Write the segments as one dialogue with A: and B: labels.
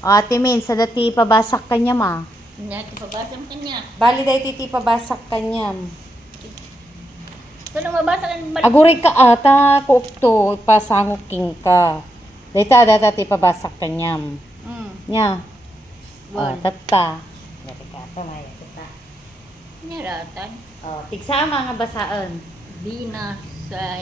A: Ate Min, sa dati pabasak ka niya ma.
B: Nya, ipabasa mo kanya.
A: Bali dahi titi pabasak ka niya.
B: So, nung mabasa ka ng
A: Aguray ka ata, kuokto, pasanguking ka. Dahi ta, data ti pabasak ka niya.
B: Mm.
A: Nya. O,
B: Bon.
A: tata. Dati ka, tamaya kita.
B: Nyaratan.
A: O, tigsama nga basaan.
B: Bina sa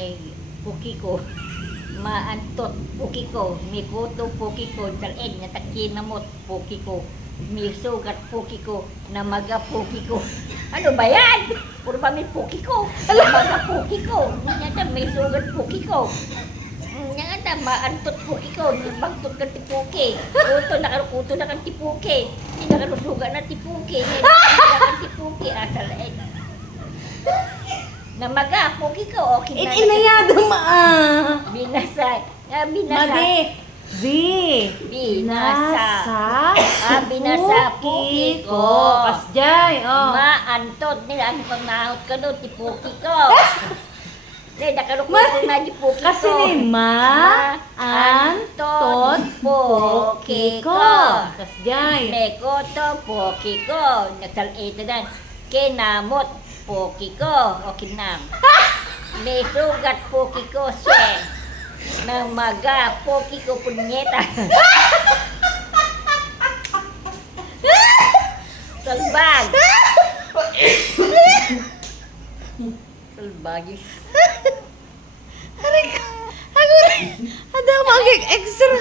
B: pukiko. Maantot pukiko. Mikuto pukiko. Salin nga takinamot pukiko. Misugat pukiko. Namaga pukiko. Ano ba yan? Puro ba may pukiko? Namaga pukiko. Nyata may sugat pukiko. Nyata maantot pukiko. Bagtot ka tipuki. Kuto na karukuto na kan tipuki. Hindi na karusuga na tipuki. Hindi na kan tipuki. Asal eh. Namaga, puki ko, okay na.
A: Inayado ma ah.
B: Binasa. Ah, binasa.
A: Madi. Z.
B: Binasa. Ah, binasa, puki ko.
A: Kasjay, oh.
B: Maantot nila. Ano pang naot ka doon, ti puki ko. Hindi, nakarukot ko na di puki ko.
A: Kasi ni ma, an, tot,
B: puki ko.
A: Kasjay.
B: Mekoto, puki ko. Nasalita dan. Kinamot, puki ko. O kinam. May sugat, puki ko. Siya. Nang maga, puki ko punyeta. Salbag. Salbagis.
A: Aray ka. Aguray. Ada magig extra.